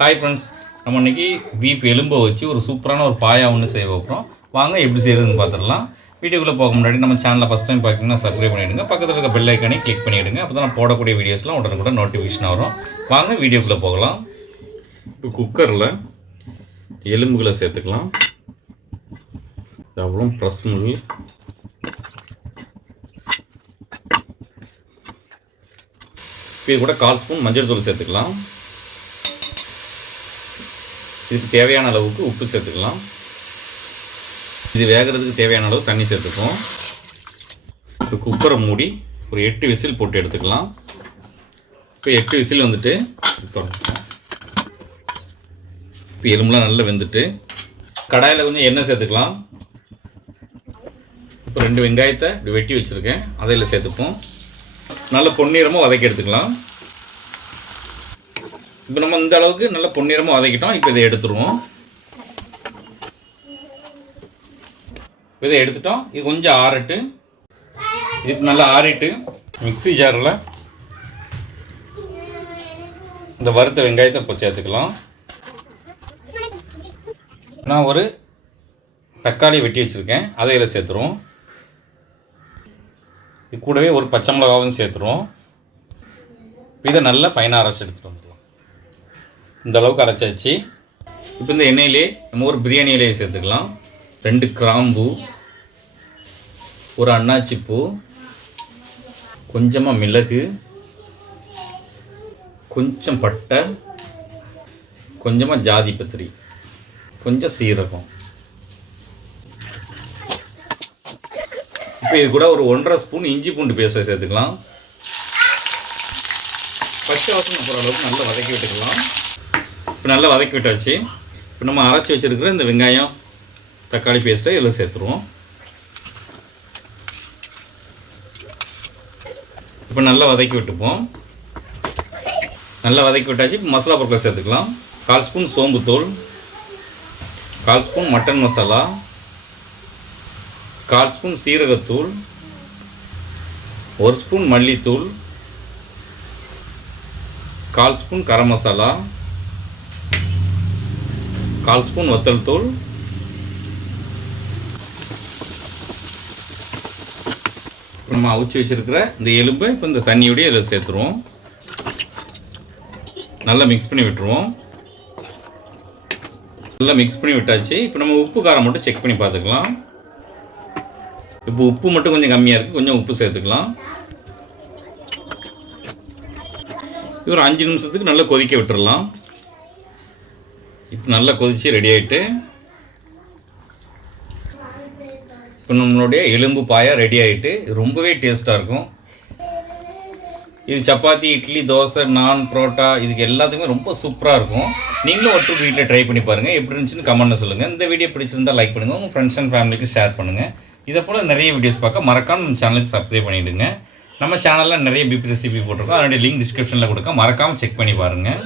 Hi friends, நம்ம இன்றைக்கி beef எலும்பை வச்சு ஒரு சூப்பரான ஒரு பாயா ஒன்று செய்ய வைப்போம். வாங்க எப்படி செய்கிறதுன்னு பார்த்துடலாம். வீடியோக்குள்ளே போக முன்னாடி நம்ம சேனலில் ஃபஸ்ட் டைம் பார்த்தீங்கன்னா சப்ஸ்கிரைப் பண்ணிவிடுங்க. பக்கத்தில் இருக்க பெல் ஐக்கானே கிளிக் பண்ணிவிடுங்க. அப்போ தான் நான் போடக்கூடிய வீடியோஸ்லாம் உடனுக்குடன் நோட்டிஃபிகேஷன் வரும். வாங்க வீடியோக்குள்ளே போகலாம். இப்போ குக்கரில் எலும்புகளை சேர்த்துக்கலாம். அவ்வளோ ப்ரெஸ் முள், இது கூட 1/4 ஸ்பூன் மஞ்சள் தூள் சேர்த்துக்கலாம். இதுக்கு தேவையான அளவுக்கு உப்பு சேர்த்துக்கலாம். இது வேகிறதுக்கு தேவையான அளவு தண்ணி சேர்த்துக்குவோம். இப்போ குக்கரை மூடி ஒரு 8 விசில் போட்டு எடுத்துக்கலாம். இப்போ 8 விசில் வந்துட்டு இப்போ எலும்புலாம் நல்லா வெந்துட்டு கடாயில் கொஞ்சம் எண்ணெய் சேர்த்துக்கலாம். இப்போ 2 வெங்காயத்தை இப்படி வெட்டி வச்சுருக்கேன், அதில் சேர்த்துப்போம். நல்ல பொன்னிறமாக வதக்கி எடுத்துக்கலாம். இப்போ நம்ம இந்த அளவுக்கு நல்ல பொன்னிறமாக வதக்கிட்டோம். இப்போ இதை எடுத்துருவோம். இதை எடுத்துட்டோம். இது கொஞ்சம் ஆறட்டு. இது நல்லா ஆறிட்டு மிக்ஸி ஜாரில் இந்த வறுத்த வெங்காயத்தை இப்போ சேர்த்துக்கலாம். நான் ஒரு தக்காளி வெட்டி வச்சுருக்கேன், அதை இதில் சேர்த்துருவோம். இது கூடவே ஒரு பச்சை மிளகாவும் சேர்த்துருவோம். இதை நல்லா ஃபைனாக அரைச்சி எடுத்துகிட்டு வந்துடலாம். இந்த அளவுக்கு அரைச்சாச்சு. இப்போ இந்த எண்ணெயிலே நம்ம ஒரு பிரியாணி இலையை சேர்த்துக்கலாம். 2 கிராம்பு, ஒரு அன்னாச்சிப்பூ, கொஞ்சமாக மிளகு, கொஞ்சம் பட்டை, கொஞ்சமாக ஜாதி பத்திரி, கொஞ்சம் சீரகம். இப்போ இது கூட ஒரு 1.5 ஸ்பூன் இஞ்சி பூண்டு பேஸ்ட்டை சேர்த்துக்கலாம். பச்சை வாசனை போகிற அளவுக்கு நல்லா வதக்கி விட்டுக்கலாம். இப்போ நல்லா வதக்கி விட்டாச்சு. இப்போ நம்ம அரைச்சி வச்சுருக்கிற இந்த வெங்காயம் தக்காளி பேஸ்ட்டை இதில் சேர்த்துருவோம். இப்போ நல்லா வதக்கி விட்டுப்போம். நல்லா வதக்கி விட்டாச்சு. இப்போ மசாலா பொருட்களை சேர்த்துக்கலாம். 1/4 ஸ்பூன் சோம்புத்தூள், 1/4 ஸ்பூன் மட்டன் மசாலா, 1/4 ஸ்பூன் சீரகத்தூள், 1 ஸ்பூன் மல்லித்தூள், 1/4 ஸ்பூன் கரம் மசாலா, 1/4 ஸ்பூன் வத்தல் தூள், நம்ம அவிச்சு வச்சுருக்கிற இந்த எலும்பை இப்போ இந்த தண்ணியோடய இதில் சேர்த்துருவோம். நல்லா மிக்ஸ் பண்ணி விட்டுருவோம். நல்லா மிக்ஸ் பண்ணி விட்டாச்சு. இப்போ நம்ம உப்பு காரம் மட்டும் செக் பண்ணி பார்த்துக்கலாம். இப்போ உப்பு மட்டும் கொஞ்சம் கம்மியாக இருக்குது, கொஞ்சம் உப்பு சேர்த்துக்கலாம். இது ஒரு 5 நிமிஷத்துக்கு நல்லா கொதிக்க விட்டுடலாம். இப்போ நல்லா கொதித்து ரெடி ஆகிட்டு இப்போ நம்மளுடைய எலும்பு பாயா ரெடி ஆகிட்டு ரொம்பவே டேஸ்ட்டாக இருக்கும். இது சப்பாத்தி, இட்லி, தோசை, நான், புரோட்டா இதுக்கு எல்லாத்துக்குமே ரொம்ப சூப்பராக இருக்கும். நீங்களும் ஒரு வீட்டில் ட்ரை பண்ணி பாருங்கள். எப்படி இருந்துச்சுன்னு கமெண்ட்டில் சொல்லுங்கள். இந்த வீடியோ பிடிச்சிருந்தால் லைக் பண்ணுங்கள், உங்கள் ஃப்ரெண்ட்ஸ் அண்ட் ஃபேமிலிக்கு ஷேர் பண்ணுங்கள். இதை போல் நிறைய வீடியோஸ் பார்க்க மறக்காமல் நம்ம சேனலுக்கு சப்ஸ்கிரைப் பண்ணிவிடுங்க. நம்ம சேனலில் நிறைய பீஃப் ரெசிபி போட்டிருக்கோம், அதனுடைய லிங்க் டிஸ்கிரிப்ஷனில் கொடுக்க மறக்காமல் செக் பண்ணி பாருங்கள்.